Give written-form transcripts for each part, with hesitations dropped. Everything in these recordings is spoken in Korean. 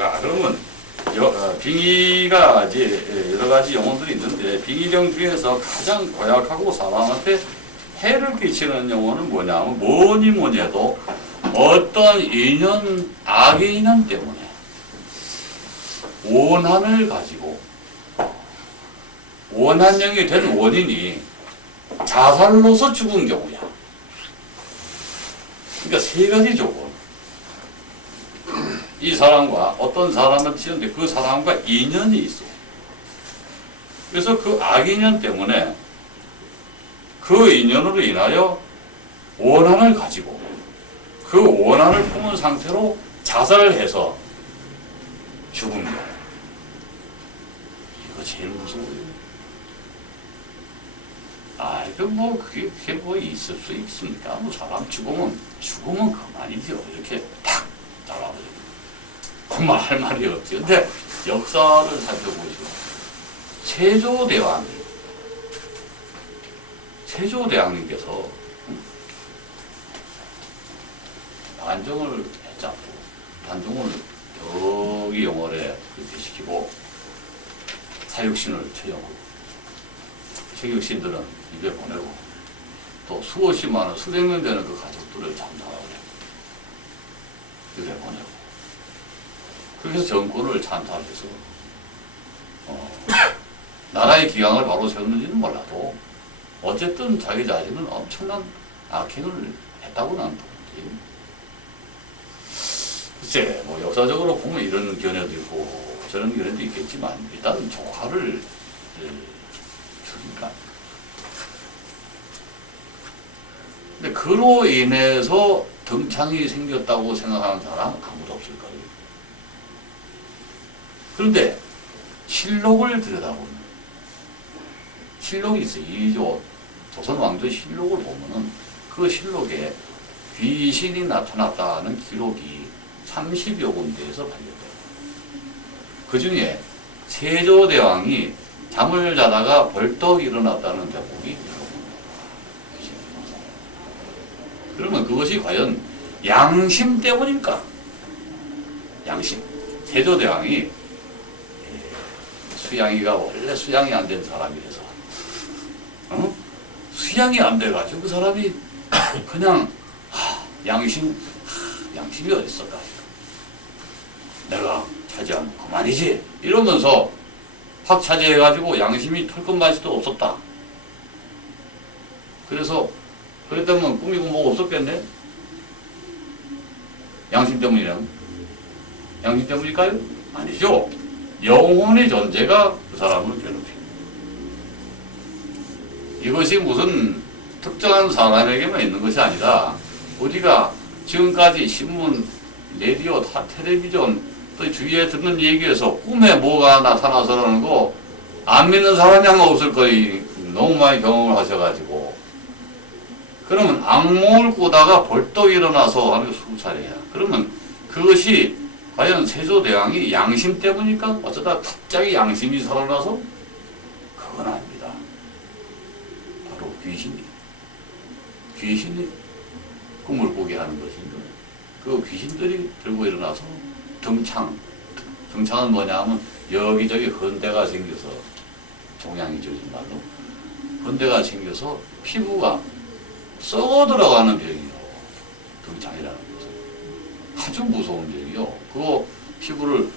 자, 그러면 빙의가 이제 여러 가지 용어들이 있는데 빙의령 중에서 가장 고약하고 사람한테 해를 끼치는 용어는 뭐냐면 뭐니 뭐니 해도 어떤 인연, 악의 인연 때문에 원한을 가지고 원한형이 된 원인이 자살로서 죽은 경우야. 그러니까 세 가지 조건. 이 사람과 어떤 사람을 치는데 그 사람과 인연이 있어. 그래서 그 악인연 때문에 그 인연으로 인하여 원한을 가지고 그 원한을 품은 상태로 자살을 해서 죽은 경우. 이거 제일 무서워요. 이거 그게 뭐 있을 수 있습니까? 뭐 사람 죽으면 그만이죠. 이렇게 탁 잘라버리고. 정말 할 말이 없지. 근데 역사를 살펴보시고, 세조대왕님께서 단종을 했잖고. 단종을 여기 영월에 시키고, 사육신을 채용하고, 사육신들은 입에 보내고, 또 수없이 많은 수백 명 되는 그 가족들을 참사하고, 입에 보내고, 그래서 정권을 찬탈해서 나라의 기강을 바로 세웠는지는 몰라도 어쨌든 자기 자신은 엄청난 악행을 했다고 나는 보는지. 글쎄 뭐 역사적으로 보면 이런 견해도 있고 저런 견해도 있겠지만 일단 조카를 죽이니까. 근데 그로 인해서 등창이 생겼다고 생각하는 사람 아무도 없을 거예요. 그런데 실록을 들여다보면 실록이 있어요. 이조 조선 왕조 실록을 보면은 그 실록에 귀신이 나타났다는 기록이 30여 군데에서 발견돼요. 그 중에 세조대왕이 잠을 자다가 벌떡 일어났다는 대목이 그러면 그것이 과연 양심 때문일까? 양심. 세조대왕이 수양이가 원래 수양이 안 된 사람이라서 수양이 안 돼가지고 그 사람이 그냥 양심이 어디 있을까? 내가 차지하면 그만이지 이러면서 확 차지해가지고 양심이 털끝맛이도 없었다. 그래서 그랬다면 꿈이고 뭐가 없었겠네? 양심 때문이라면? 양심 때문일까요? 아니죠. 영혼의 존재가 그 사람을 괴롭힙니다. 이것이 무슨 특정한 사람에게만 있는 것이 아니라 우리가 지금까지 신문, 라디오, 텔레비전 또 주위에 듣는 얘기에서 꿈에 뭐가 나타나서라는 거 안 믿는 사람이 아마 없을 거예요. 너무 많이 경험을 하셔가지고. 그러면 악몽을 꾸다가 벌떡 일어나서 하는 게 수차례야. 그러면 그것이 과연 세조대왕이 양심 때문일까? 어쩌다 갑자기 양심이 살아나서? 그건 아닙니다. 바로 귀신이 꿈을 꾸게 하는 것인데 그 귀신들이 들고 일어나서 등창은 뭐냐 하면 여기저기 헌대가 생겨서 종양이죠 정말로 헌대가 생겨서 피부가 썩어 들어가는 병이요. 등창이라는 것은 아주 무서운 병이요. 그거 피부를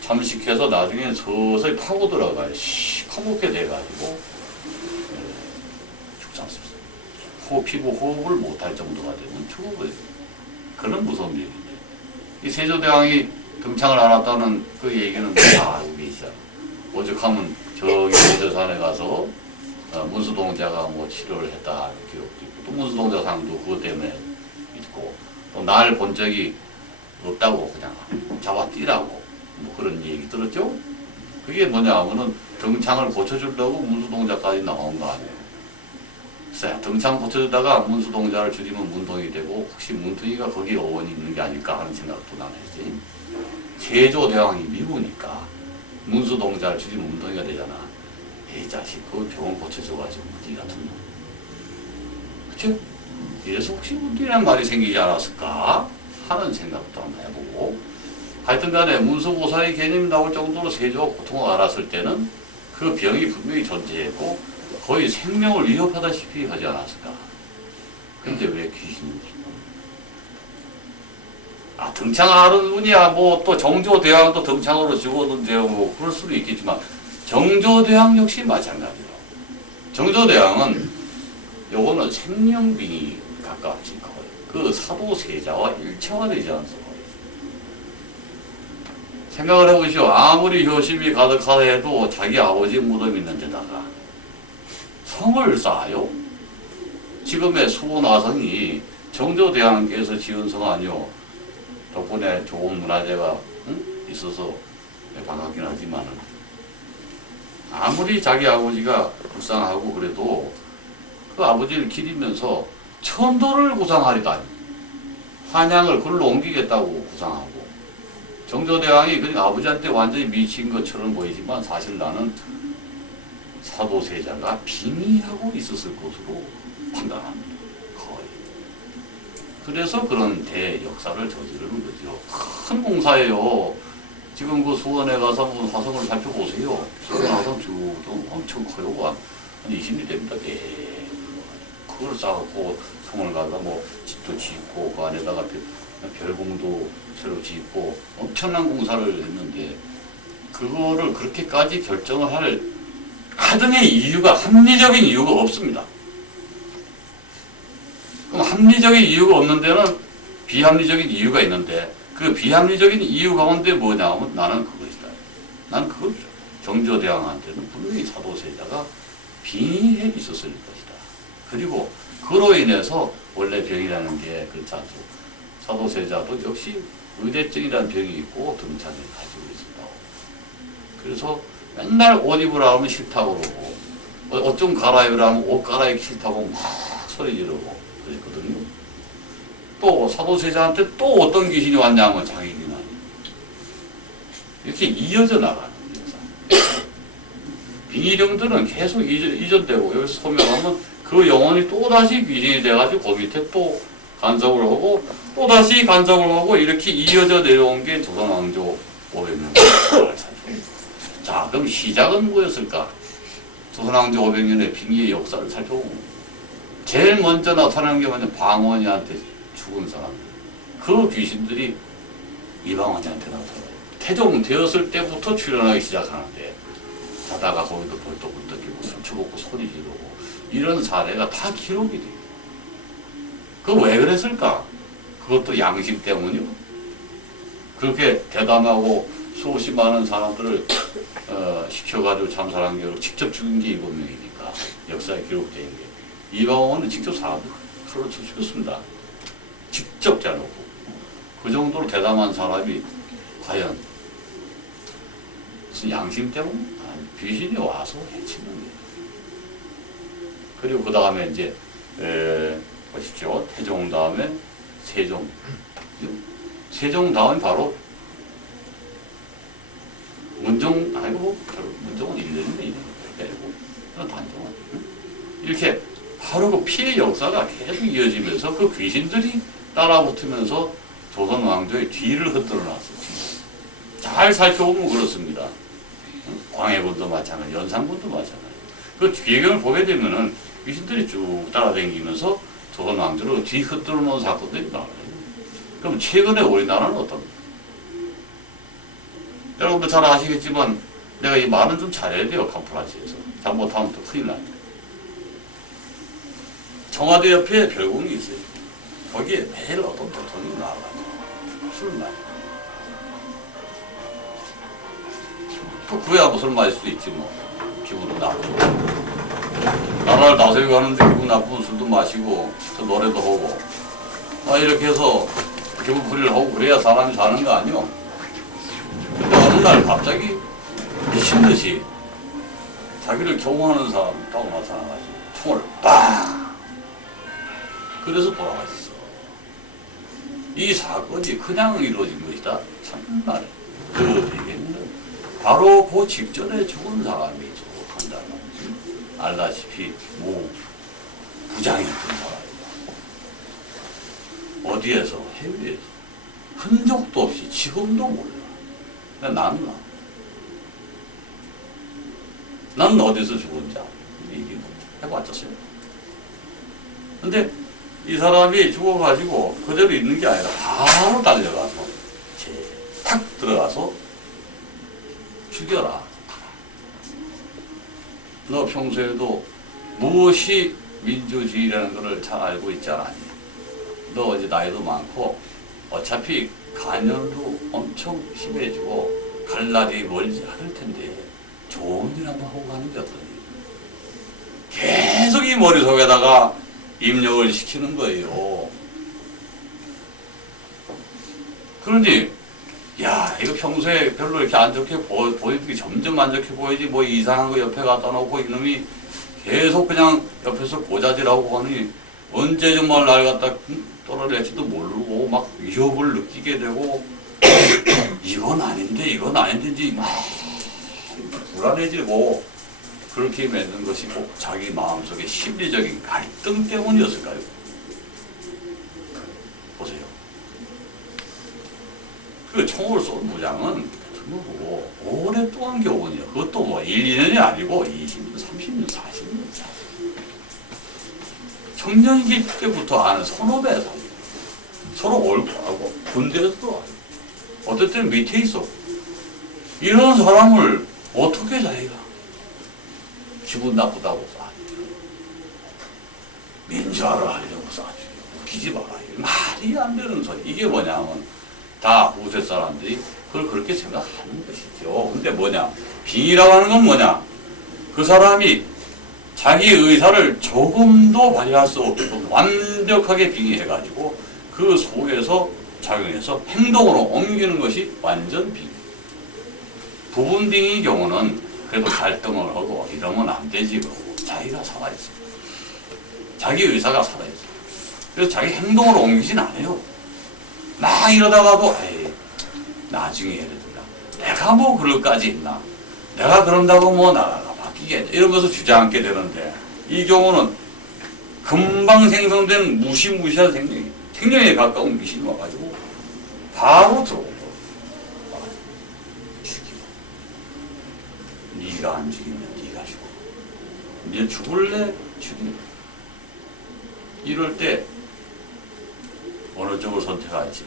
잠식해서 나중에 서서히 파고 들어가요. 시커멓게 돼가지고 죽지 않습니다. 피부 호흡을 못할 정도가 되면 죽어버려요. 그런 무서운 병인데 이 세조대왕이 등창을 알았다는 그 얘기는 이게 있어요. 오죽하면 저기 대저산에 가서 문수동자가 뭐 치료를 했다 기록도 있고 또 문수동자상도 그것 때문에 있고 또 날 본 적이 없다고 그냥 잡아 뛰라고 뭐 그런 얘기 들었죠? 그게 뭐냐 하면은 등창을 고쳐주려고 문수동자까지 나온 거 아니에요. 글쎄 등창 고쳐주다가 문수동자를 줄이면 문동이 되고 혹시 문둥이가 거기에 어원이 있는 게 아닐까 하는 생각도 나는 했지. 세조대왕이 미우니까 문수동자를 줄이면 문동이가 되잖아. 이 자식 그 병원 고쳐줘가지고 문둥이 같은 놈. 그쵸? 이래서 혹시 문둥이란 말이 생기지 않았을까 하는 생각도 한번 해보고 하여튼 간에 문수보살의 개념이 나올 정도로 세조가 고통을 알았을 때는 그 병이 분명히 존재했고 거의 생명을 위협하다시피 하지 않았을까. 근데 왜 귀신인지. 등창하는 분이야 뭐 또 정조대왕도 등창으로 죽었는데요. 뭐 그럴 수도 있겠지만 정조대왕 역시 마찬가지로. 정조대왕은 요거는 생명빙이 가까워진 거예요. 그 사도세자와 일체화 되지 않습니까? 생각을 해보시오. 아무리 효심이 가득하다 해도 자기 아버지 무덤 있는 데다가 성을 쌓아요? 지금의 수호나성이 정조대왕께서 지은 성 아니오. 덕분에 좋은 문화재가 있어서 반갑긴 하지만 아무리 자기 아버지가 불쌍하고 그래도 그 아버지를 기리면서 천도를 구상하리다니 한양을 글로 옮기겠다고 구상하고 정조대왕이 그냥 아버지한테 완전히 미친 것처럼 보이지만 사실 나는 사도세자가 빙의하고 있었을 것으로 판단합니다. 거의. 그래서 그런 대역사를 저지르는 거죠. 큰 공사예요. 지금 그 수원에 가서 한번 화성을 살펴보세요. 수원 화성 주도 엄청 커요. 한 20리 됩니다. 그걸 쌓고 성을 가다 뭐 집도 짓고 그 안에다가 별궁도 새로 짓고 엄청난 공사를 했는데 그거를 그렇게까지 결정을 할 하등의 이유가 합리적인 이유가 없습니다. 그럼 합리적인 이유가 없는 데는 비합리적인 이유가 있는데 그 비합리적인 이유 가운데 뭐냐면 나는 그것이다. 나는 그거죠. 정조대왕한테는 분명히 사도세자가 빙의해 있었을 것이다. 그리고 그로 인해서 원래 병이라는 게 그렇지 않습니까? 사도세자도 역시 의대증이라는 병이 있고 등창을 가지고 있습니다. 그래서 맨날 옷 입으라 하면 싫다고 그러고 옷 좀 갈아입으라 하면 옷 갈아입기 싫다고 막 소리 지르고 그랬거든요. 또 사도세자한테 또 어떤 귀신이 왔냐면 장인이나 이렇게 이어져 나가는 역사. 빙의령들은 계속 이전되고 여기서 소멸하면 그 영혼이 또다시 귀신이 돼가지고 그 밑에 또 간섭을 하고 또다시 간섭을 하고 이렇게 이어져 내려온 게 조선왕조 500년. 자, 그럼 시작은 뭐였을까? 조선왕조 500년의 빙의의 역사를 살펴보면 제일 먼저 나타나는 게 뭐냐? 방언이한테 죽은 사람들. 그 귀신들이 이방원이한테 나타나요. 태종 되었을 때부터 출현하기 시작하는데 자다가 거기도 벌떡벌떡 끼고 술 처먹고 소리 지르고 이런 사례가 다 기록이 돼요. 그거 왜 그랬을까? 그것도 양심 때문이요. 그렇게 대담하고 수없이 많은 사람들을 시켜가지고 참살한 게 직접 죽인 게 7명이니까 역사에 기록된 게 이방원은 직접 사람들 칼로 쳐 죽였습니다. 직접 대놓고 그 정도로 대담한 사람이 과연 무슨 양심 때문에 귀신이 와서 해치는 거예요. 그리고 그 다음에 이제 보십시오. 태종 다음에 세종. 세종 다음에 바로 문종, 아니고 문종은 1년인데 빼고 단종은 이렇게 바로 그 피해 역사가 계속 이어지면서 그 귀신들이 따라붙으면서 조선 왕조의 뒤를 흔들어 놨었지. 잘 살펴보면 그렇습니다. 광해군도 마찬가지, 연산군도 마찬가지. 그 배경을 보게 되면은 귀신들이 쭉 따라다니면서 조선 왕조를 뒤 흔들어 놓은 사건들이 나와요. 그럼 최근에 우리나라는 어떻습니까? 여러분도 잘 아시겠지만 내가 이 말은 좀 잘해야 돼요. 캄프라치에서. 잘못하면 또 큰일 납니다. 청와대 옆에 별궁이 있어요. 거기에 매일 어떤 대통령이 나와가지고 술을 마셔. 또 그야 뭐 술 마실 수 있지 뭐. 기분도 나쁘고. 나라를 다스리고 가는데 기분 나쁘면 술도 마시고 또 노래도 하고 이렇게 해서 기분 풀이를 하고 그래야 사람이 사는 거 아니요? 근데 어느 날 갑자기 미친듯이 자기를 경호하는 사람이 딱 나타나가지고 총을 빵! 그래서 돌아가셨어. 이 사건이 그냥 이루어진 것이다. 참말. 그 얘기는 바로 그 직전에 죽은 사람이 한다는 알다시피 부장이었던 사람이다. 어디에서? 해외에서. 흔적도 없이 지금도 몰라. 근데 나는 어디서 죽었는지 얘기 못 해봤었어요. 근데 이 사람이 죽어가지고 그대로 있는 게 아니라 바로 달려가서 탁 들어가서 죽여라. 너 평소에도 무엇이 민주주의라는 것을 잘 알고 있지 않았니? 너 이제 나이도 많고 어차피 간연도 엄청 심해지고 갈 날이 멀지 않을 텐데 좋은 일 한번 하고 가는 게 어떠니? 계속 이 머릿속에다가 입력을 시키는 거예요. 그런데 야 이거 평소에 별로 이렇게 안 좋게 보이는 게 점점 안 좋게 보이지 뭐 이상한 거 옆에 갖다 놓고 이놈이 계속 그냥 옆에서 고자질하고 하니 언제 정말 날 갖다 떨어낼지도 모르고 막 위협을 느끼게 되고 이건 아닌데 이제 막 불안해지고 그렇게 맺는 것이 꼭 자기 마음속의 심리적인 갈등 때문이었을까요? 보세요. 그 총을 쏜 무장은 대통령으로 오랫동안 교훈이요. 그것도 뭐 1, 2년이 아니고 20년, 30년, 40년. 청년기 때부터 아는 선후배 사이. 서로 옳고 하고 군대에서도 알고. 어떨 때는 밑에 있어. 이런 사람을 어떻게 자기가 기분 나쁘다고 쏴. 민주화를 하려고 쏴. 웃기지 마라. 말이 안 되는 소리. 이게 뭐냐면 다 우세 사람들이 그걸 그렇게 생각하는 것이죠. 근데 뭐냐? 빙의라고 하는 건 뭐냐? 그 사람이 자기 의사를 조금도 발휘할 수 없게끔 완벽하게 빙의해가지고 그 속에서 작용해서 행동으로 옮기는 것이 완전 빙의. 부분 빙의 경우는 그래도 갈등을 하고 이러면 안 되지 그러고 자기가 살아있어. 자기 의사가 살아있어. 그래서 자기 행동으로 옮기진 않아요. 막 이러다가도 에이 나중에 예를 들어 내가 뭐 그럴까지 있나 내가 그런다고 뭐 나라가 바뀌겠냐 이러면서 주저앉게 되는데 이 경우는 금방 생성된 무시무시한 생명에 가까운 미신이 와가지고 바로 들어오고 죽이고 네가 안 죽이면 네가 죽어 네 죽을래 죽이고 이럴 때 어느 쪽을 선택할지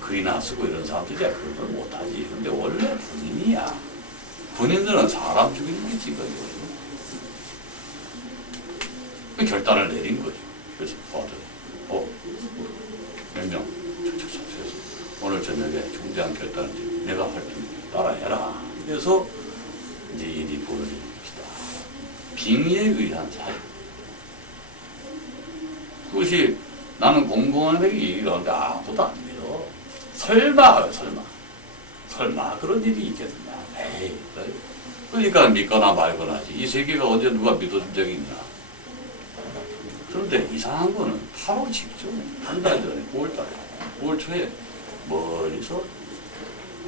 글이나 쓰고 이런 사람들이 그런 걸 못하지. 근데 원래 군인이야. 군인들은 사람 죽이는 게 직업이거든요. 그 결단을 내린 거죠. 그래서 몇 명 척척척해서 오늘 저녁에 중대한 결단을 내가 할 테니 따라해라. 그래서 이제 일이 벌어진 것이다. 빙의에 의한 사유. 그것이 나는 공공연하게 얘기를 하는데 아무도 안 믿어. 설마 그런 일이 있겠느냐. 에이, 그러니까 믿거나 말거나지. 이 세계가 언제 누가 믿어준 적이 있냐. 그런데 이상한 거는 바로 직전에 한 달 전에 9월 초에 멀리서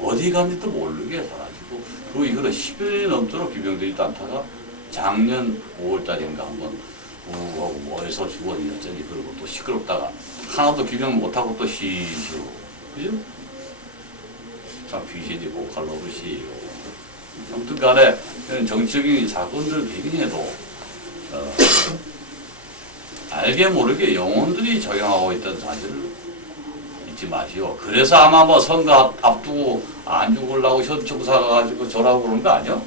어디 간지도 모르게 사라지고 그 이후로 10년이 넘도록 비병들이 딴타가 작년 5월달인가 한번 우하고 뭐해서 죽었니 어쩌니 그러고 또 시끄럽다가 하나도 규명 못하고 또 쉬시고 그죠? 참 귀신이 고칼로브시 아무튼 간에 정치적인 사건들 배경에도 알게 모르게 영혼들이 적용하고 있던 사실을 잊지 마시오. 그래서 아마 뭐 선거 앞두고 안 죽으려고 현청사 가가지고 저라고 그런 거 아니야?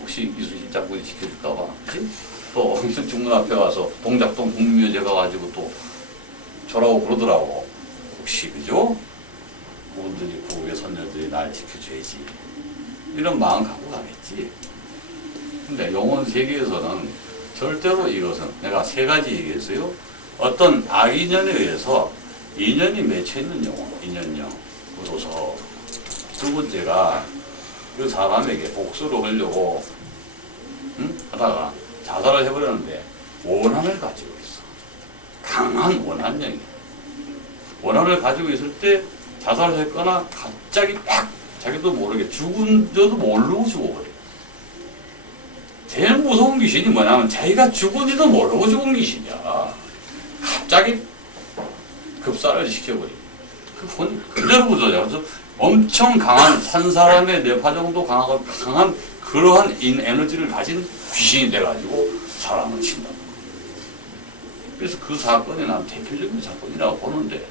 혹시 이수진 장군이 지켜줄까봐 그치? 또 중문 앞에 와서 동작동 국민묘제 가가지고 또 저라고 그러더라고. 혹시 그죠? 그분들이 고국의 선녀들이 날 지켜줘야지. 이런 마음 갖고 가겠지. 근데 영혼 세계에서는 절대로 이것은 내가 세 가지 얘기했어요. 어떤 악인연에 의해서 인연이 맺혀있는 영혼, 인연령. 그로서 두 번째가 그 사람에게 복수를 하려고 하다가 자살을 해버렸는데 원한을 가지고 있어. 강한 원한령이. 원한을 가지고 있을 때 자살을 했거나 갑자기 팍 자기도 모르게 죽은 줄도 모르고 죽어버려. 제일 무서운 귀신이 뭐냐면 자기가 죽은지도 모르고 죽은 귀신이야. 갑자기 급사를 시켜버리고 그 혼이 그대로 부서져. 그래서 엄청 강한 산 사람의 뇌파 정도 강한 그러한 에너지를 가진 귀신이 돼가지고 사람을 친다. 그래서 그 사건이 난 대표적인 사건이라고 보는데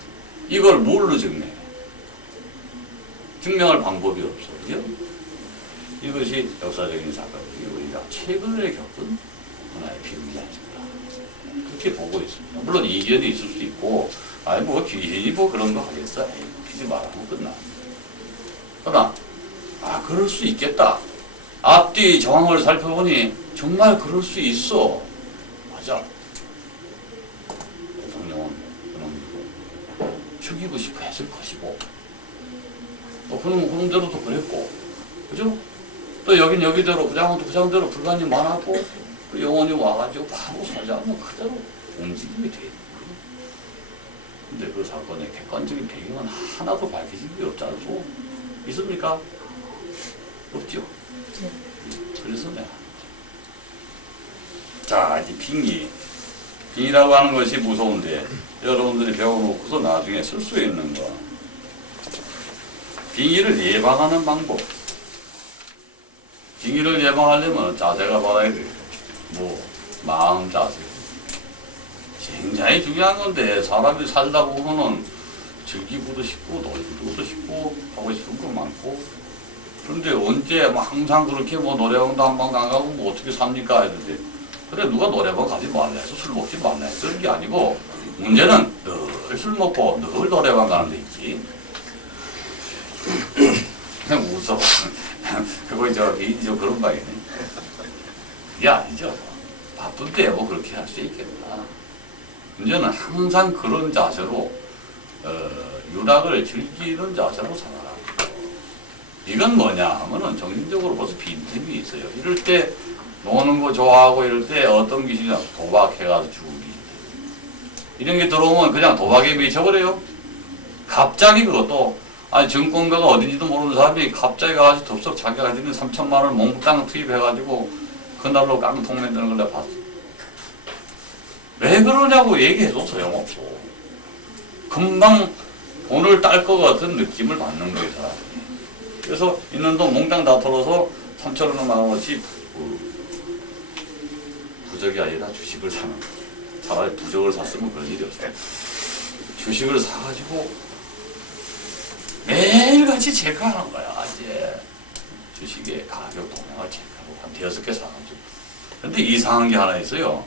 이걸 뭘로 증명해? 증명할 방법이 없어. 그죠? 이것이 역사적인 사건이고 우리가 최근에 겪은 하나의 비극이 아닌가. 그렇게 보고 있습니다. 물론 이견이 있을 수 있고 아니 뭐 귀신이 뭐 그런 거 하겠어? 피지 말하면 끝나. 그러나 그럴 수 있겠다. 앞뒤 정황을 살펴보니 정말 그럴 수 있어. 맞아. 대통령은 그놈이고 죽이고 싶어 했을 것이고 또 그런 대로도 그랬고 그죠? 또 여긴 여기대로 부장대로 불만이 많았고 그 영혼이 와가지고 바로 사자면 그대로 움직임이 돼 있는 거예요. 근데 그 사건의 객관적인 배경은 하나도 밝혀진 게 없지 않소? 있습니까? 없죠. 그래서 내가 자 이제 빙의라고 하는 것이 무서운데 여러분들이 배워놓고서 나중에 쓸 수 있는 거 빙의를 예방하는 방법. 빙의를 예방하려면 자세가 받아야 돼요. 뭐 마음 자세 굉장히 중요한 건데 사람이 살다 보면은 즐기고도 싶고 놀고도 싶고 하고 싶은 거 많고 그런데 언제 뭐 항상 그렇게 뭐 노래방도 한 번 안 가고 뭐 어떻게 삽니까 했는데 그래 누가 노래방 가지 말라 해서 술 먹지 말라 해서 그런 게 아니고 문제는 늘 술 먹고 늘 노래방 가는 데 있지. 그냥 웃어. 그거 저 그런 방이네. 그게 아니죠. 바쁜데 뭐 그렇게 할 수 있겠다. 문제는 항상 그런 자세로 유락을 즐기는 자세로 살아라. 이건 뭐냐 하면은 정신적으로 벌써 빈틈이 있어요. 이럴 때 노는 거 좋아하고 이럴 때 어떤 귀신이 도박해가지고 죽은 게 이런 게 들어오면 그냥 도박에 미쳐버려요. 갑자기 그것도 증권가가 어딘지도 모르는 사람이 갑자기 가서 덥석 자기가 가지고 있는 3천만 원을 몽땅 투입해가지고 그날로 깡통 만드는 걸 내가 봤어. 왜 그러냐고 얘기해도 소용없어. 금방 돈을 딸 것 같은 느낌을 받는 거예요, 사람이. 그래서 있는 돈 몽땅 다 털어서 3천 원만 원어치 부적이 아니라 주식을 사는 거예요. 차라리 부적을 샀으면 그런 일이 없어요. 주식을 사가지고 매일같이 체크하는 거야, 이제. 주식의 가격 동향을 체크하고 한 6개 사가지고. 근데 이상한 게 하나 있어요.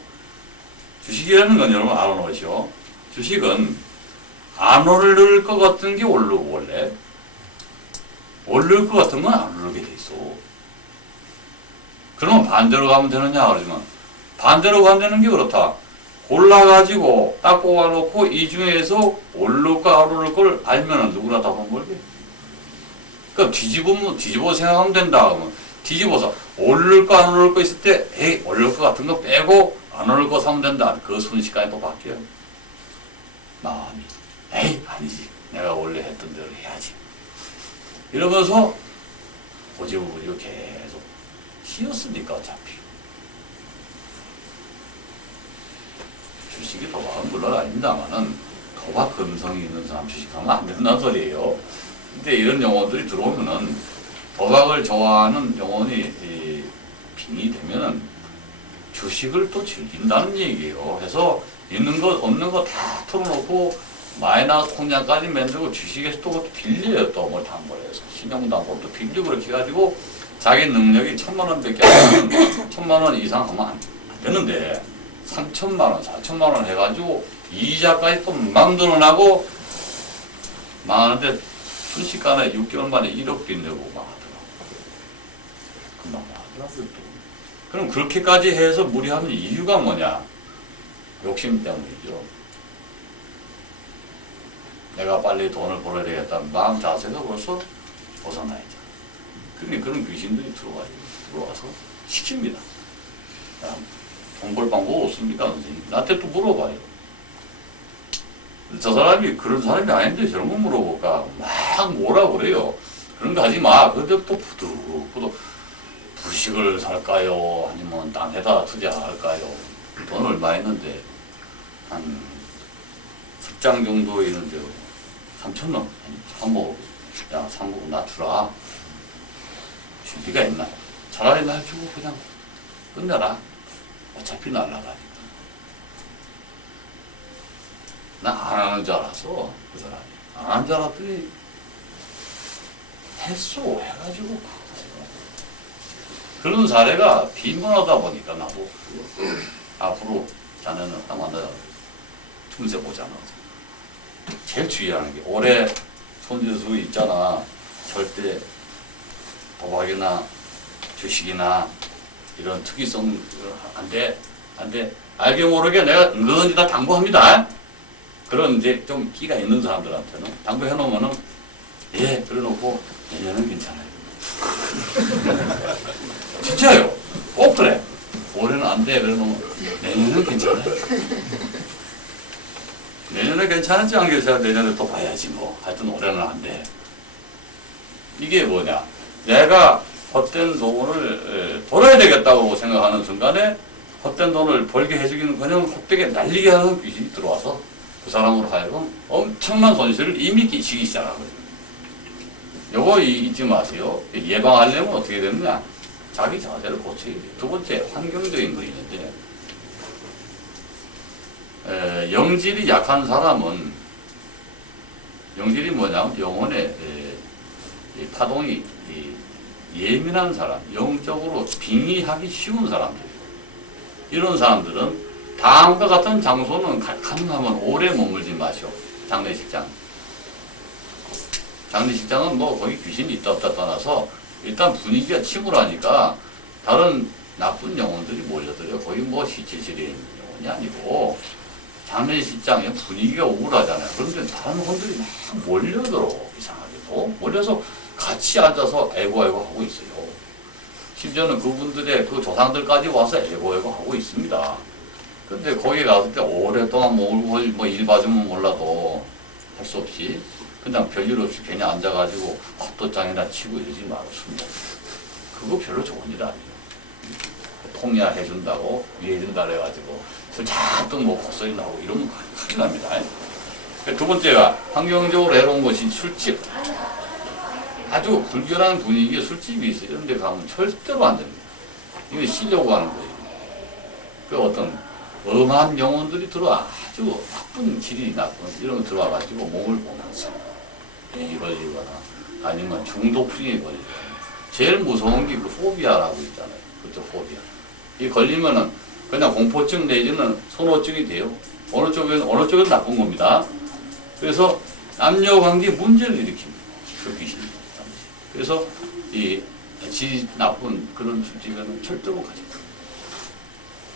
주식이라는 건 여러분 알아놓으시오. 주식은 안 오를 것 같은 게 오르고 원래. 오를 것 같은 건 안 오르게 돼 있어. 그러면 반대로 가면 되느냐 그러지만 반대로 간다는 게 그렇다. 골라가지고 딱 뽑아놓고 이 중에서 오를까 안 오를 걸 알면은 누구나 다 본 걸게. 그러니까 뒤집어 생각하면 된다. 그러면 뒤집어서 오를까 안 오를 거 있을 때 에이 오를 것 같은 거 빼고 안 오를 거 사면 된다. 그 순식간에 또 바뀌어요. 마음이 에이 아니지. 내가 원래 했던 대로 해야지. 이러면서 고집부리고 계속 휘었으니까 어차피. 주식이 도박은 물론 아닙니다만은 도박 금성이 있는 사람 주식하면 안 된다는 소리예요. 근데 이런 영혼들이 들어오면은 도박을 좋아하는 영혼이 빙이 되면은 주식을 또 즐긴다는 얘기예요. 그래서 있는 것 없는 거 다 털어놓고 마이너스 통장까지 만들고 주식에서 또 빌려요. 또 뭘 담보해서 신용담보를 또 빌리고 그렇게 해가지고 자기 능력이 1,000만 원밖에 안 되면 1,000만 원 이상 하면 안 되는데 3,000만 원, 4,000만 원 해가지고 이자까지 또 만들어나고 망하는데 순식간에 6개월 만에 1억 빚내고 망하더라고. 금방 망하더라고요. 그럼 그렇게까지 해서 무리하는 이유가 뭐냐? 욕심 때문이죠. 내가 빨리 돈을 벌어야 되겠다는 마음 자세가 벌써 벗어나야죠. 그러니까 그런 귀신들이 들어와서 시킵니다. 돈 벌 방법 없습니까, 선생님? 나한테 또 물어봐요. 저 사람이 그런 사람이 아닌데 저런 거 물어볼까? 막 뭐라 그래요. 그런 거 하지 마. 그런데 또 부득부득 부식을 살까요? 아니면 땅에다 투자할까요? 돈 얼마 있는데 한 10장 정도 있는데 3,000원? 뭐 야, 3급 나 주라. 준비가 있나? 차라리 날 주고 그냥 끝내라. 어차피 날라가니까. 나 안 하는 줄 알았어. 그 사람이. 안 하는 줄 알았더니 했어. 해가지고 그런 사례가 빈번하다 보니까 나도 앞으로 자네는 딱 만나자. 틈새 보잖아. 제일 주의하는 게 올해 손재수 있잖아. 절대 도박이나 주식이나 이런 특이성 안 돼. 안 돼. 알게 모르게 내가 은근히 다 당부합니다. 그런 이제 좀 끼가 있는 사람들한테는 당부해 놓으면은 예, 그래 놓고 내년은 괜찮아요. 진짜요. 꼭 그래. 올해는 안 돼. 그래 놓으면 내년은 괜찮아요. 내년에 괜찮은지 안 괜찮아. 내년에 또 봐야지 뭐. 하여튼 올해는 안 돼. 이게 뭐냐. 내가 헛된 돈을 벌어야 되겠다고 생각하는 순간에 헛된 돈을 벌게 해주기는 그냥 헛되게 날리게 하는 귀신이 들어와서 그 사람으로 하여금 엄청난 손실을 이미 끼치기 시작하거든요. 요거 잊지 마세요. 예방하려면 어떻게 되느냐. 자기 자세를 고쳐야 돼요. 두 번째, 환경적인 거 있는데 영질이 약한 사람은 영질이 뭐냐면 영혼의 파동이 예민한 사람, 영적으로 빙의하기 쉬운 사람들이에요. 이런 사람들은 다음과 같은 장소는 가능하면 오래 머물지 마시오. 장례식장. 장례식장은 뭐 거기 귀신이 있다 없다 떠나서 일단 분위기가 침울하니까 다른 나쁜 영혼들이 몰려들어요. 거기 뭐 시체실에 있는 영혼이 아니고 장례식장에 분위기가 우울하잖아요. 그런데 다른 혼들이 막 몰려들어. 이상하게도 몰려서 같이 앉아서 애고애고 하고 있어요. 심지어는 그분들의 그 조상들까지 와서 애고애고 하고 있습니다. 근데 거기 갔을 때 오랫동안 뭐 일 봐주면 몰라도 할 수 없이 그냥 별일 없이 괜히 앉아가지고 헛도장이나 치고 이러지 말았습니다. 그거 별로 좋은 일 아니에요. 통야 해준다고 위해준다 해가지고 술 잔뜩 먹고 헛소리 나고 이러면 큰일 납니다. 두 번째가 환경적으로 해로운 것이 술집. 아주 불결한 분위기에 술집이 있어요. 이런 데 가면 절대로 안 됩니다. 이거 쉬려고 하는 거예요. 그 어떤 엄한 영혼들이 들어와 아주 나쁜 질이 나쁜 이런 거 들어와가지고 몸을 보면서 병이 걸리거나 아니면 중독증이 걸리거나 제일 무서운 게 그 포비아라고 있잖아요. 그죠, 포비아. 이 걸리면은 그냥 공포증 내지는 선호증이 돼요. 어느 쪽은 나쁜 겁니다. 그래서 남녀 관계 문제를 일으킵니다. 그 귀신이. 그래서 이 질 나쁜 그런 술집에는 절대로 가지 마.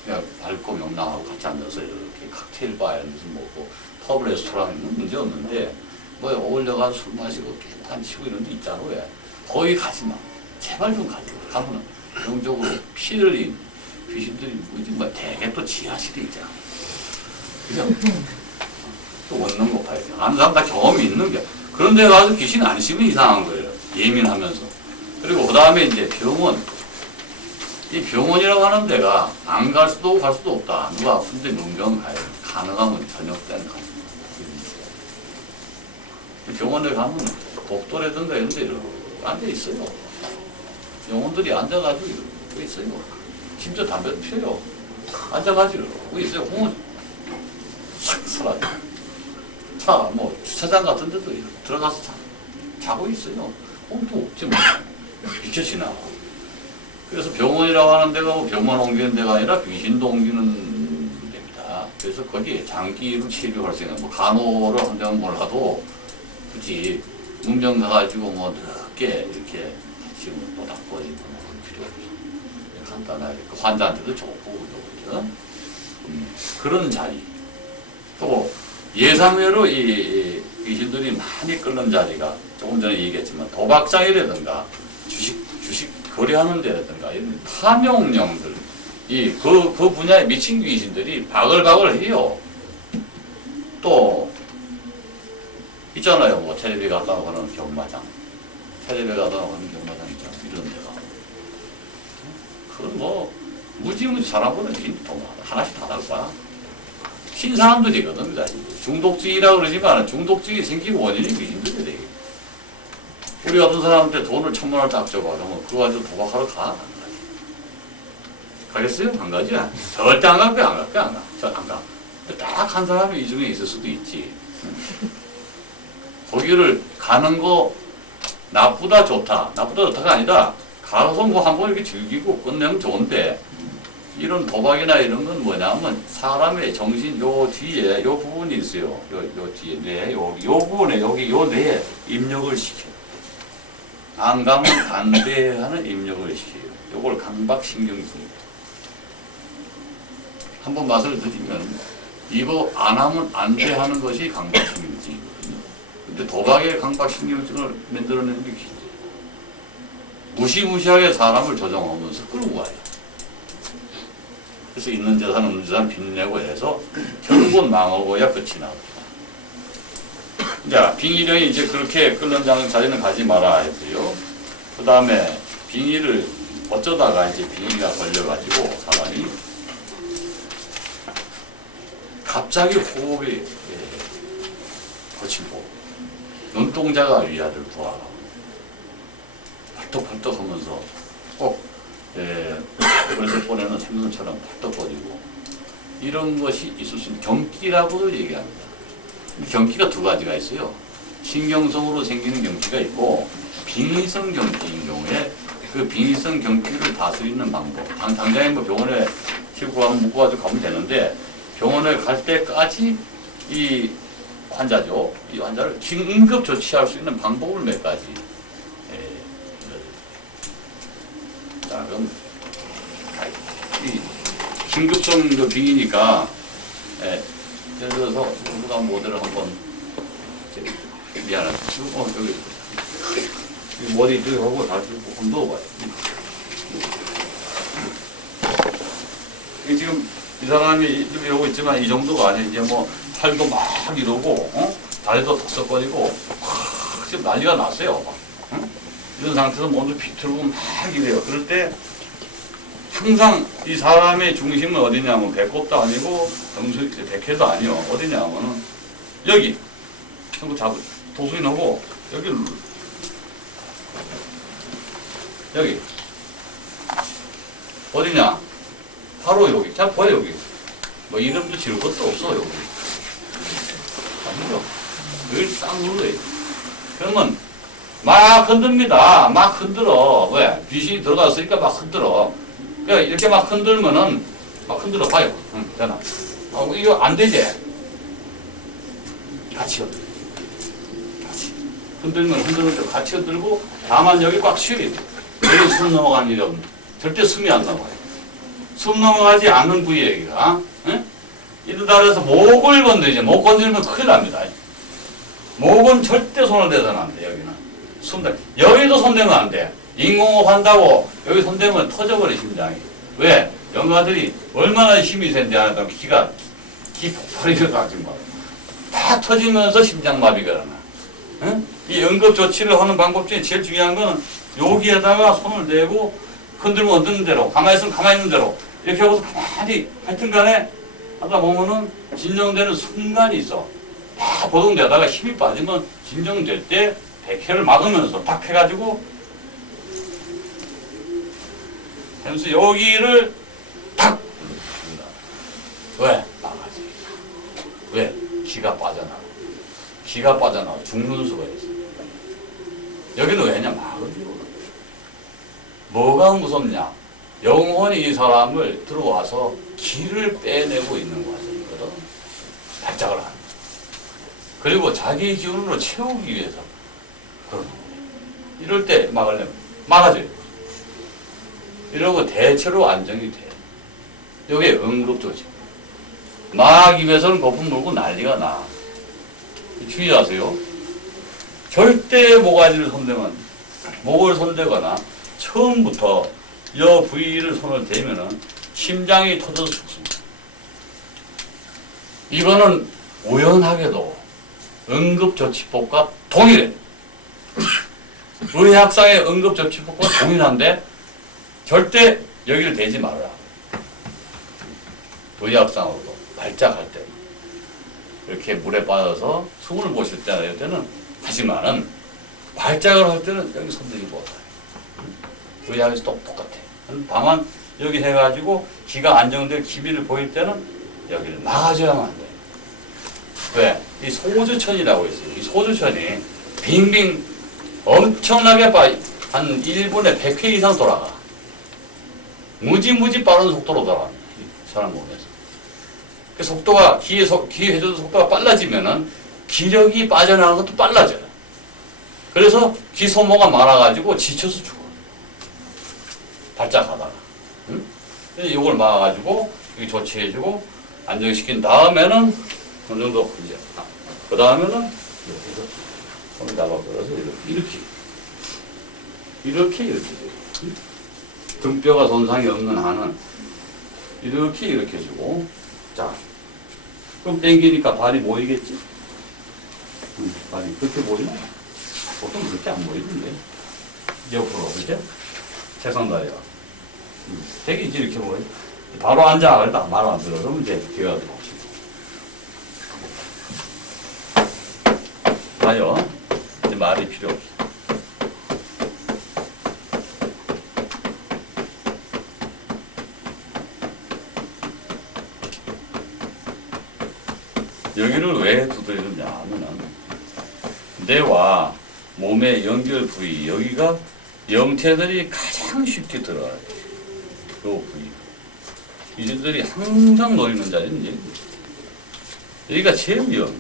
그냥 밝고 명랑하고 같이 앉아서 이렇게 칵테일 바에 무슨 먹고 펍 레스토랑에는 문제 없는데 뭐 어울려가서 술 마시고 깽판 치고 이런 데 있잖아. 왜? 거기 가지 마. 제발 좀 가지 마. 가면은 영적으로 피해를 입는 귀신들이 뭐지 뭐 되게 또 지하실에 있잖아. 그죠? 또 원룸 거 봐야 돼. 아는 사람 다 경험이 있는 게. 그런 데 가서 귀신 안 씹으면 이상한 거예요. 예민하면서. 그리고 그 다음에 이제 병원. 이 병원이라고 하는 데가 안 갈 수도 갈 수도 없다. 누가 아픈데 명병 가야 돼. 가능하면 저녁 때는 가야 돼. 병원에 가면 복도라든가 이런 데 이러고 앉아 있어요. 영혼들이 앉아가지고 이러고 있어요. 심지어 담배도 피워요. 앉아가지고 이러고 있어요. 홍은 싹 사라져. 차, 뭐 주차장 같은 데도 들어가서 자고 있어요. 홍도 없지 뭐. 비켜지나. 그래서 병원이라고 하는 데가 뭐 병원 옮기는 데가 아니라 귀신도 옮기는 데입니다. 그래서 거기에 장기로 치료할 수 있는 뭐 간호를 한다면 몰라도 굳이 문병 가가지고 뭐 늦게 이렇게 지금 또 닦아지고 그럴 필요 없죠. 간단하게 그 환자한테도 좋고 그죠. 그런 자리. 또 예상외로 이 귀신들이 많이 끓는 자리가 조금 전에 얘기했지만 도박장이라든가 주식 거래하는 데라든가 이런 탐욕령들 그 분야에 미친 귀신들이 바글바글 해요. 또 있잖아요. 뭐 텔레비 갔다 오는 경마장 텔레비 갔다 오는 경마장 있잖아요. 이런 데가 그건 뭐 무지무지 사람보다 더 많아. 하나씩 다 다를 거야. 신 사람들이거든. 중독증이라고 그러지만 중독증이 생기고 원인이 귀신들이 되게 우리 같은 사람한테 돈을 1,000만 원을 딱 줘봐. 그러면 그거 가지고 도박하러 가? 안 가지. 가겠어요? 안 가지? 절대 안 갈 거야, 안 갈 거야, 안 가. 안 가. 딱 한 사람이 이 중에 있을 수도 있지. 거기를 가는 거 나쁘다 좋다. 나쁘다 좋다가 아니라 가서 뭐 한번 이렇게 즐기고 끝내면 좋은데 이런 도박이나 이런 건 뭐냐면 사람의 정신 요 뒤에 요 부분이 있어요. 요 뒤에 뇌, 요 부분에 여기 요 뇌에 입력을 시켜요. 안 가면 안 돼 하는 입력을 시켜요. 요걸 강박신경증이에요. 한번 맛을 드리면 이거 안 하면 안 돼 하는 것이 강박신경증이거든요. 근데 도박의 강박신경증을 만들어내는 게 기죠. 무시무시하게 사람을 조정하면서 끌고 가요. 그래서 있는 재산 없는 재산 빚내고 해서 결국은 망하고야 끝이 나옵니다. 자, 빙의령이 이제 그렇게 끓는 자리는 가지 말아 했고요. 그 다음에 빙의를 어쩌다가 이제 빙의가 걸려가지고 사람이 갑자기 호흡이 거칠고 눈동자가 위아래를 돌아가고 펄떡펄떡 하면서 꼭 그래서 보내는 생선처럼 펄떡거리고 이런 것이 있을 수 있는 경기라고도 얘기합니다. 경기가 두 가지가 있어요. 신경성으로 생기는 경기가 있고 빙의성 경기인 경우에 그 빙의성 경기를 다스리는 방법. 당장에 뭐 병원에 싣고 가면 묶어가지고 가면 되는데 병원에 갈 때까지 이 환자죠. 이 환자를 긴급 조치할 수 있는 방법을 몇 가지. 자, 그럼 이 긴급성 빙의니까 예를 들어서 누가 모델을 한번 미안하다. 여기 머리 저기 하고 다 들고 한번 넣어봐요. 지금 이 사람이 이러고 있지만 이 정도가 아니에요. 이제 뭐 팔도 막 이러고 다리도 덕석거리고 지금 난리가 났어요. 이런 상태에서 먼저 비틀고 막 이래요. 그럴 때 항상 이 사람의 중심은 어디냐면 배꼽도 아니고 백회도 아니요. 어디냐면은 여기 손을 잡을 도수인하고 여기 어디냐? 바로 여기. 자 보여 여기. 뭐 이름도 지을 것도 없어 여기. 아니죠. 여기 딱 눌러요. 그러면 막 흔듭니다. 막 흔들어. 왜? 귀신이 들어갔으니까 막 흔들어. 그러니까 이렇게 막 흔들면은 막 흔들어 봐요. 되나? 이거 안 되지? 같이 흔들어. 같이. 흔들면 흔드는 대로 같이 흔들고 다만 여기 꽉 쉬어야 돼. 여기 숨 넘어가는 일이 없는. 절대 숨이 안 넘어가요. 숨 넘어가지 않는 부위에 여기가. 이러다 그래서 목을 건드리지. 목 건드리면 큰일 납니다. 목은 절대 손을 대서는 안 돼, 여기는. 여기도 손대면 안 돼. 인공호흡 한다고 여기 손대면 터져버려, 심장이. 왜? 영가들이 얼마나 힘이 센데 하다 기 폭발이 일어나지 마. 다 터지면서 심장마비가 일어나. 응? 이 응급조치를 하는 방법 중에 제일 중요한 거는 여기에다가 손을 대고 흔들면 흔드는 대로, 가만히 있으면 가만히 있는 대로 이렇게 하고서 가만히 하여튼 간에 하다 보면은 진정되는 순간이 있어. 다 보동되다가 힘이 빠지면 진정될 때 백회를 막으면서 딱 해가지고 하면서 여기를 탁 왜? 나가지. 왜? 기가 빠져나가. 기가 빠져나가 죽는 수가 있어. 여기는 왜냐? 막으려고. 뭐가 무섭냐? 영혼이 이 사람을 들어와서 기를 빼내고 있는 과정이거든. 발작을 하는. 그리고 자기 기운으로 채우기 위해서 그러는 거예요. 이럴 때 막으려면 막아줘요. 이러고 대체로 안정이 돼. 이게 응급조치. 막기 위해서는 거품 물고 난리가 나. 주의하세요. 절대 모가지를 손대면, 목을 손대거나 처음부터 여 부위를 손을 대면은 심장이 터져서 죽습니다. 이거는 우연하게도 응급조치법과 동일해. 의학상의 응급조치법과 동일한데 절대 여기를 대지 말아라. 의학상으로도 발작할 때 이렇게 물에 빠져서 숨을 못 쉴 때는 하지만은 발작을 할 때는 여기 손등이 못와요. 의학에서 똑같아. 다만 여기 해가지고 기가 안정될 기미를 보일 때는 여기를 막아줘야만 돼요. 왜? 이 소주천이라고 있어요. 이 소주천이 빙빙 엄청나게 한 1분에 100회 이상 돌아가. 무지무지 빠른 속도로 돌아갑니다. 사람 몸에서. 그 속도가, 기의 회전 속도가 빨라지면은 기력이 빠져나가는 것도 빨라져요. 그래서 기 소모가 많아가지고 지쳐서 죽어. 발작하다가. 응? 이걸 막아가지고, 여기 조치해주고, 안정시킨 다음에는, 어느 정도, 이제, 그 다음에는, 이렇게 해서, 손을 잡아버려서 이렇게. 응? 등뼈가 손상이 없는 한은, 이렇게 주고, 자. 그럼 당기니까 발이 모이겠지? 발이 그렇게 보이나? 보통 그렇게 안 보이던데. 옆으로, 그죠? 최선다리가. 되게 이렇게 보여. 바로 앉아. 그랬다. 말 안 들어. 그러면 이제 기가 들어오지. 봐요. 이제 말이 필요 없어. 여기를 왜 두드리느냐 하면은 뇌와 몸의 연결 부위, 여기가 영체들이 가장 쉽게 들어가요. 이 부위. 이들이 항상 노리는 자리는 여기가 제일 위험해.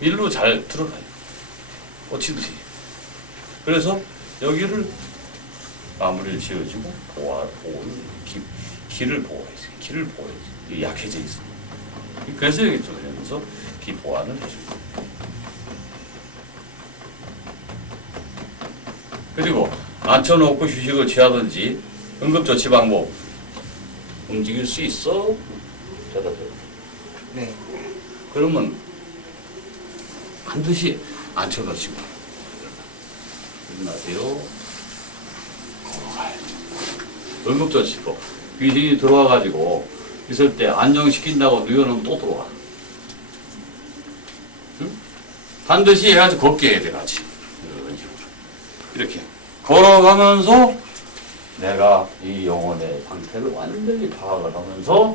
일로 잘 들어가요. 꽂히듯이. 그래서 여기를 마무리를 지어주고 기를 보호해야지. 기를 보호해야지. 약해져 있어. 그래서 여기 들어가면서 기 보완을 해줍니다. 그리고 앉혀놓고 휴식을 취하든지 응급조치 방법 움직일 수 있어? 대답해요. 네. 그러면 반드시 앉혀놓으시고 일어나세요. 응급조치법 귀신이 들어와가지고 있을 때 안정시킨다고 누워놓으면 또 들어와. 응? 반드시 해가지고 걷게 해야 돼, 같이. 이런 식으로. 이렇게. 걸어가면서 내가 이 영혼의 상태를 완전히 파악을 하면서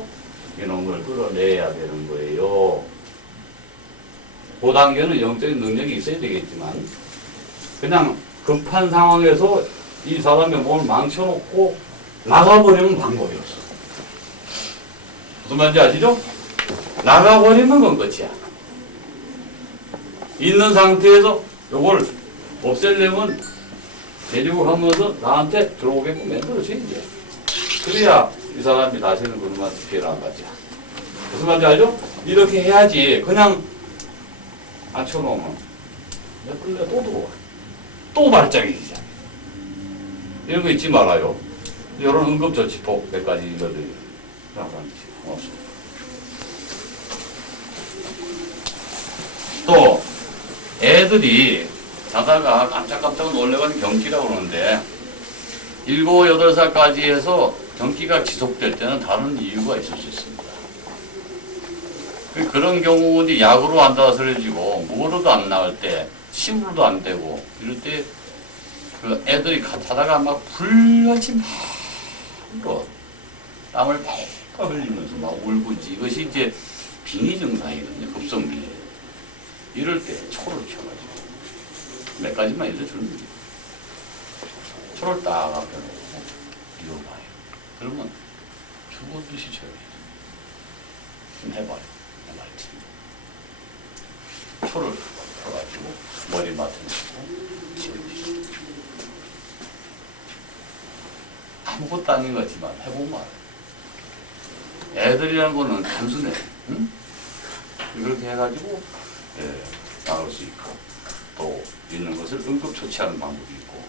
이놈을 끌어내야 되는 거예요. 그 단계는 영적인 능력이 있어야 되겠지만, 그냥 급한 상황에서 이 사람의 몸을 망쳐놓고 나가버리면 방법이 없어. 무슨 말인지 아시죠? 나가버리면 건 끝이야. 있는 상태에서 요걸 없애려면 데리고 가면서 나한테 들어오게끔 만들어줘야지. 그래야 이 사람이 다시는 그놈한테 피해를 안 받지. 무슨 말인지 알죠? 이렇게 해야지. 그냥 앉혀놓으면 몇 분에 또 들어와. 또 발작이지. 이런 거 잊지 말아요. 이런 응급조치법 몇 가지 읽어드려요. 고맙습니다. 또 애들이 자다가 깜짝깜짝 놀래가지고 경기라고 그러는데 7, 8살까지 해서 경기가 지속될 때는 다른 이유가 있을 수 있습니다. 그런 경우는 약으로 앉아서 쓰러지고 무어로도 안 나올 때 침으로도 안 되고 이럴 때 그 애들이 자다가 막 불같이 막 울어. 땀을 팍팍 흘리면서 막 울고 이것이 이제 빙의 증상이거든요. 급성 빙의. 이럴 때 초를 켜가지고 몇 가지만 알려주는 거예요. 초를 딱 앞에 놓고 이어봐요. 그러면 죽었듯이 쳐요. 좀 해봐요. 초를 켜가지고 머리 맡에 놓고 지우시고 아무것도 아닌 것 같지만 해보면 알아요. 애들이라는 거는 단순해. 응? 그렇게 해가지고 나올 수 있고 또 있는 것을 응급 조치하는 방법이 있고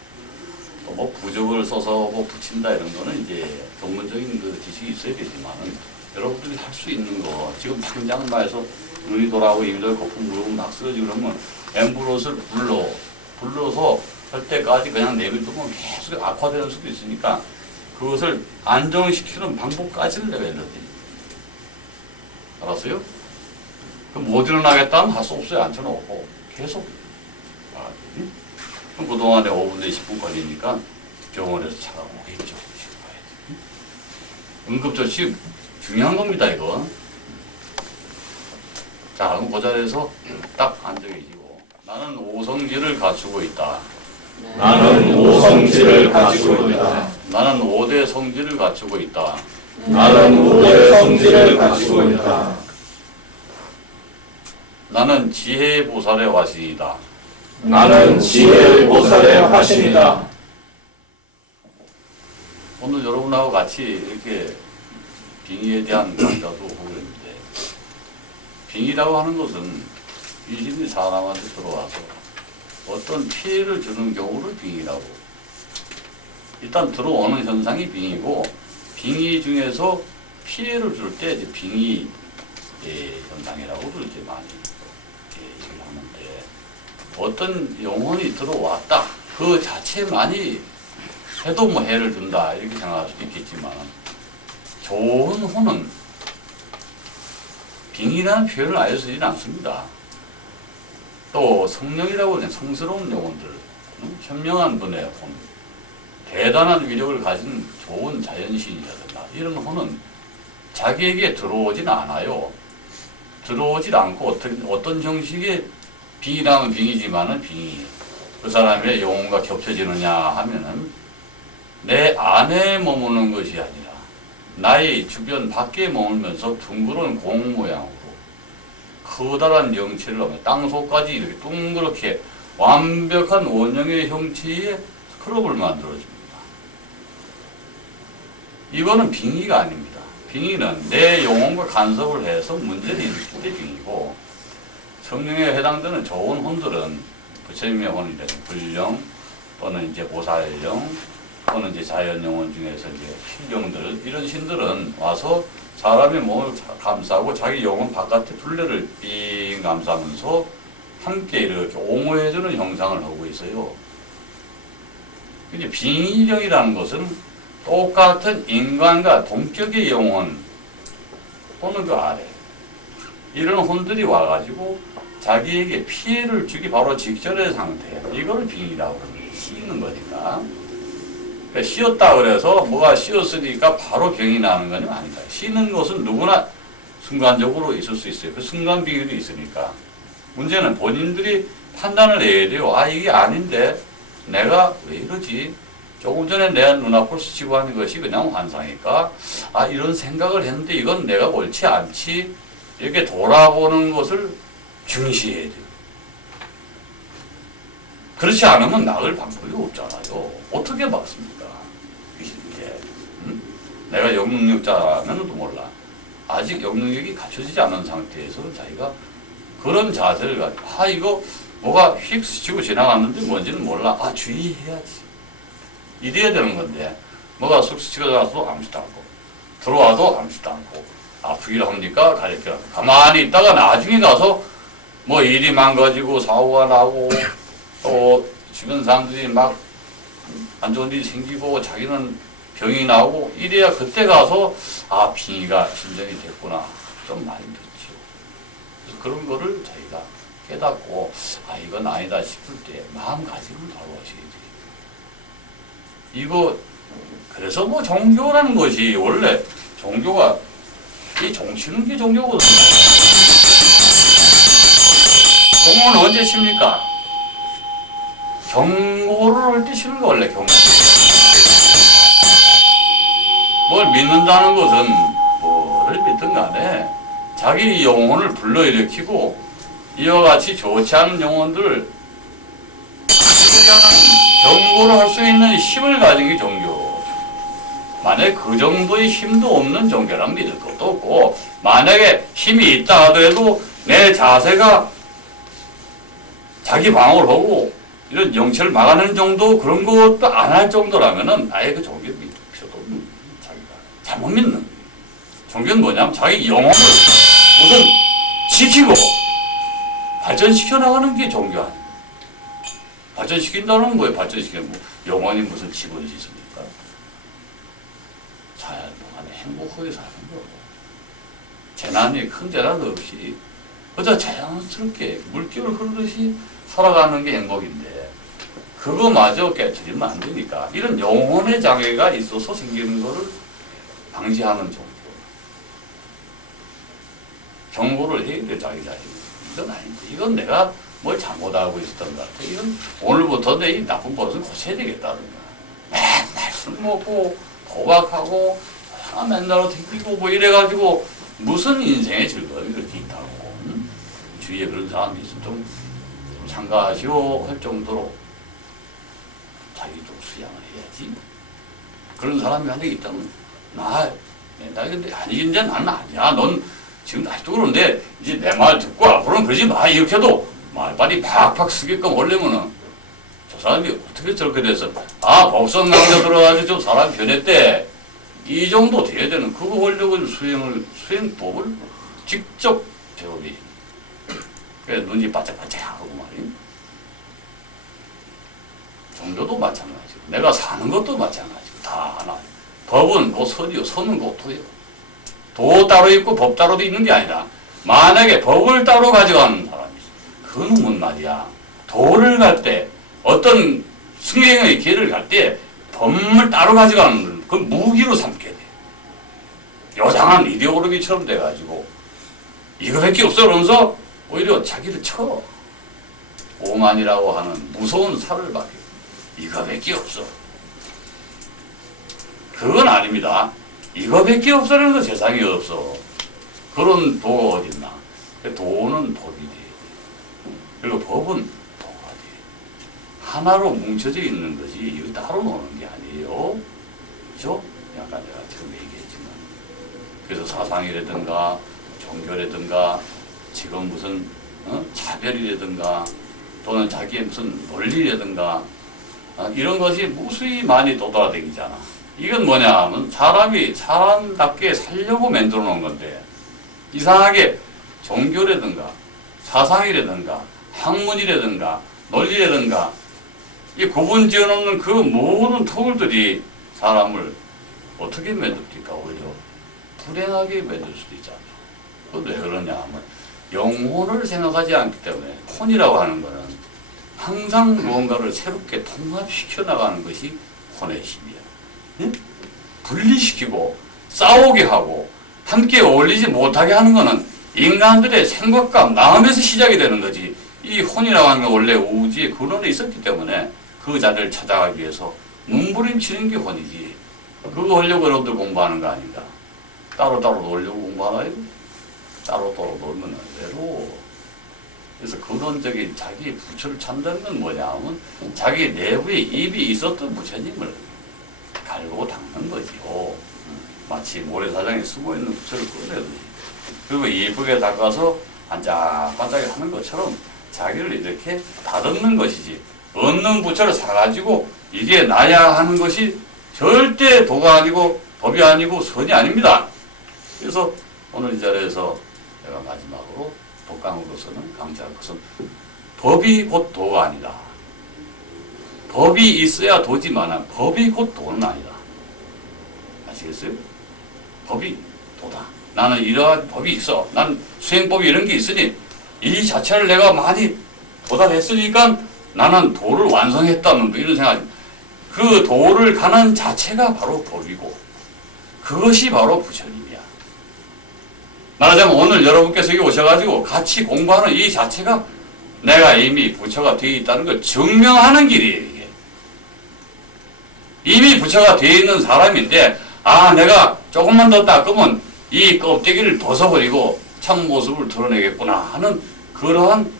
또 뭐 부적을 써서 뭐 붙인다 이런 거는 이제 전문적인 그 지식이 있어야 되지만은 여러분들이 할 수 있는 거 지금 당장 말해서 눈이 돌아오고 입을 거품 물고 막 쓰러지고 그러면 엠브롯을 불러서 할 때까지 그냥 내비두면 계속 악화되는 수도 있으니까 그것을 안정시키는 방법까지를 내가 알려드립니다. 알았어요? 못 일어나겠다면 할 수 없어요. 앉혀놓고 계속. 그럼 그동안에 5분 내 10분 걸리니까 병원에서 차가 오겠죠. 응급조치 중요한 겁니다, 이거. 자, 그럼 그 자리에서 딱 앉아 계시고, 나는 오성질을 갖추고 있다. 나는 오성질을 가지고 있다. 나는 5대 성질을 갖추고 있다. 나는 5대 성질을 가지고 있다. 나는 지혜의 보살의 화신이다. 나는 지혜의 보살의 화신이다. 오늘 여러분하고 같이 이렇게 빙의에 대한 강좌도 하고 있는데, 빙의라고 하는 것은 귀신이 사람한테 들어와서 어떤 피해를 주는 경우를 빙의라고. 일단 들어오는 현상이 빙의고, 빙의 중에서 피해를 줄 때 이제 빙의 현상이라고도 이제 많이 얘기를 하는데, 어떤 영혼이 들어왔다 그 자체만이 해도 뭐 해를 준다 이렇게 생각할 수도 있겠지만, 좋은 혼은 빙의라는 표현을 아예 쓰지는 않습니다. 또 성령이라고 하는 성스러운 영혼들, 현명한 분의 혼, 대단한 위력을 가진 좋은 자연신이라든가 이런 혼은 자기에게 들어오진 않아요. 들어오질 않고 어떤 형식의 빙의라면 빙의지만은 빙의, 그 사람의 영혼과 겹쳐지느냐 하면은 내 안에 머무는 것이 아니라 나의 주변 밖에 머물면서 둥그런 공 모양으로 커다란 영체를 하면 땅속까지 이렇게 둥그렇게 완벽한 원형의 형체의 스크럽을 만들어줍니다. 이거는 빙의가 아닙니다. 빙의는 내 영혼과 간섭을 해서 문제를 일으킬 때 빙의고, 성령에 해당되는 좋은 혼들은 부처님의 혼이라는 불령 또는 이제 보살령 또는 이제 자연영혼 중에서 이제 신령들, 이런 신들은 와서 사람의 몸을 감싸고 자기 영혼 바깥에 둘레를 삥 감싸면서 함께 이렇게 옹호해주는 형상을 하고 있어요. 이제 빙의령이라는 것은 똑같은 인간과 동격의 영혼 또는 그 아래 이런 혼들이 와가지고 자기에게 피해를 주기 바로 직전의 상태, 이걸 빙의라고 씌는 거니까. 그러니까 씌었다 그래서 뭐가 씌었으니까 바로 병이 나는 건 아니다. 씌는 것은 누구나 순간적으로 있을 수 있어요. 그 순간 빙의도 있으니까. 문제는 본인들이 판단을 해야 돼요. 아, 이게 아닌데 내가 왜 이러지? 조금 전에 내 눈앞을 스치고 하는 것이 그냥 환상일까? 아, 이런 생각을 했는데 이건 내가 옳지 않지? 이렇게 돌아보는 것을 중시해야 돼요. 그렇지 않으면 낙을 방법이 없잖아요. 어떻게 막습니까? 귀신인데. 내가 영능력자면은 또 몰라. 아직 영능력이 갖춰지지 않은 상태에서 자기가 그런 자세를 가지고, 아, 이거 뭐가 휙 스치고 지나갔는데 뭔지는 몰라. 아, 주의해야지. 이래야 되는 건데, 뭐가 쑥 스치고 들어가서도 아무것도 않고, 들어와도 아무것도 않고, 아프기를 합니까? 가렵기를 합니까? 가만히 있다가 나중에 가서 뭐 일이 망가지고 사고가 나고, 또 주변 사람들이 막 안 좋은 일이 생기고 자기는 병이 나오고 이래야 그때 가서 아, 빙의가 진정이 됐구나. 좀 많이 듣죠. 그래서 그런 거를 자기가 깨닫고 아, 이건 아니다 싶을 때 마음가짐을 바로 하셔야 돼요. 이거 그래서 뭐 종교라는 것이 원래 종교가 이 종치는 게 종교거든요. 종은 언제 칩니까? 경고를 할 때 치는 거 원래 경고. 뭘 믿는다는 것은 뭐를 믿든 간에 자기 영혼을 불러일으키고 이와 같이 좋지 않은 영혼들을 경고를 할 수 있는 힘을 가진 게 종교. 만약에 그 정도의 힘도 없는 종교란 믿을 것도 없고, 만약에 힘이 있다 하더라도 내 자세가 자기 방어를 하고 이런 영체를 막아내는 정도 그런 것도 안 할 정도라면은 아예 그 종교 믿을 필요도 없는, 자기가 잘못 믿는. 종교는 뭐냐면 자기 영혼을 우선 지키고 발전시켜 나가는 게 종교 아니에요. 발전시킨다는 거예요. 발전시키는 뭐 영혼이 무슨 집을 짓습니까? 자연 동안에 행복하게 사는 거고, 재난이 큰 재난 없이 그저 자연스럽게 물결을 흐르듯이 살아가는 게 행복인데 그거마저 깨뜨리면 안 되니까 이런 영혼의 장애가 있어서 생기는 거를 방지하는 정도. 경고를 해야 돼, 자기 자신. 이건 아닌데. 이건 내가 뭘 잘못하고 있었던 것 같아. 이건 오늘부터 내 이 나쁜 버릇을 고쳐야 되겠다는 거야. 맨날 술 먹고, 도박하고, 맨날 튕기고 뭐 이래가지고 무슨 인생의 즐거움이 그렇게 있다고. 응? 주위에 그런 사람이 있으면 좀 참가하시오 할 정도로 자기도 수양을 해야지. 그런 사람이 만약에 있다면, 나 근데 아니, 이제 나는 아니야. 넌 지금 아직도 그런데 이제 내 말 듣고 앞으로는 그러지 마. 이렇게 해도 말빨이 팍팍 쓰게끔 하려면은 저 사람이 어떻게 저렇게 돼서 법성 강좌 들어가지고 좀 사람이 변했대. 이 정도 돼야 되는 그거 하려고 수행법을 직접 배우기. 그래서 눈이 바짝바짝하고 말이야. 종교도 마찬가지고 내가 사는 것도 마찬가지고 다 하나. 법은 곧 선이요. 선은 곧 도요. 도 따로 있고 법 따로도 있는 게 아니라 만약에 법을 따로 가져가는 사람이 있어. 그 놈은 말이야. 도를 갈 때 어떤 승행의 길을 갈 때 법을 따로 가져가는 그 무기로 삼게 돼. 요상한 이데올로기처럼 돼가지고 이거밖에 없어 그러면서 오히려 자기를 쳐. 오만이라고 하는 무서운 살을 받게. 이거밖에 없어. 그건 아닙니다. 이거밖에 없어라는 건 세상에 없어. 그런 도가 어딨나. 도는 법이 돼. 그리고 법은 도가 돼. 하나로 뭉쳐져 있는 거지 이거 따로 노는 게 아니에요. 그죠? 약간 내가 처음 얘기했지만. 그래서 사상이라든가 종교라든가 지금 무슨 차별이라든가 또는 자기의 무슨 논리라든가 이런 것이 무수히 많이 도달되기잖아. 이건 뭐냐 하면 사람이 사람답게 살려고 만들어 놓은 건데 이상하게 종교라든가 사상이라든가 학문이라든가 논리라든가 이 구분 지어놓는 그 모든 토굴들이 사람을 어떻게 만듭니까? 오히려 불행하게 만들 수도 있잖아. 그건 왜 그러냐 하면 영혼을 생각하지 않기 때문에 혼이라고 하는 거는 항상 무언가를 새롭게 통합시켜 나가는 것이 혼의 힘이야. 응? 분리시키고 싸우게 하고 함께 어울리지 못하게 하는 것은 인간들의 생각과 마음에서 시작이 되는 거지. 이 혼이라고 하는 건 원래 우주의 근원에 있었기 때문에 그 자리를 찾아가기 위해서 몸부림치는 게 혼이지. 그거 하려고 여러분들 공부하는 거 아닌가. 따로따로 놀려고 공부하나요? 따로따로 놀면 외로워. 그래서 근원적인 자기 부처를 찾는 건 뭐냐 하면 자기 내부에 입이 있었던 부처님을 갈고 닦는 거지요. 마치 모래사장에 숨어있는 부처를 꺼내듯이. 그리고 예쁘게 닦아서 반짝반짝하게 하는 것처럼 자기를 이렇게 다듬는 것이지. 없는 부처를 사가지고 이게 나야 하는 것이 절대 도가 아니고 법이 아니고 선이 아닙니다. 그래서 오늘 이 자리에서 내가 마지막으로 독강으로서는 강조할 것은 법이 곧 도가 아니다. 법이 있어야 도지만 법이 곧 도는 아니다. 아시겠어요? 법이 도다. 나는 이러한 법이 있어. 난 수행법이 이런 게 있으니 이 자체를 내가 많이 도달했으니까 나는 도를 완성했다는 이런 생각. 그 도를 가는 자체가 바로 법이고 그것이 바로 부처님이야. 말하자면 오늘 여러분께서 여기 오셔가지고 같이 공부하는 이 자체가 내가 이미 부처가 되어 있다는 걸 증명하는 길이에요. 이게. 이미 부처가 되어 있는 사람인데 내가 조금만 더 닦으면 이 껍데기를 벗어버리고 참모습을 드러내겠구나 하는 그러한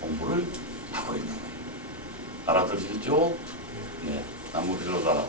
공부를 하고 있는 거예요. 알아들으셨죠? 네, 나무 필요다.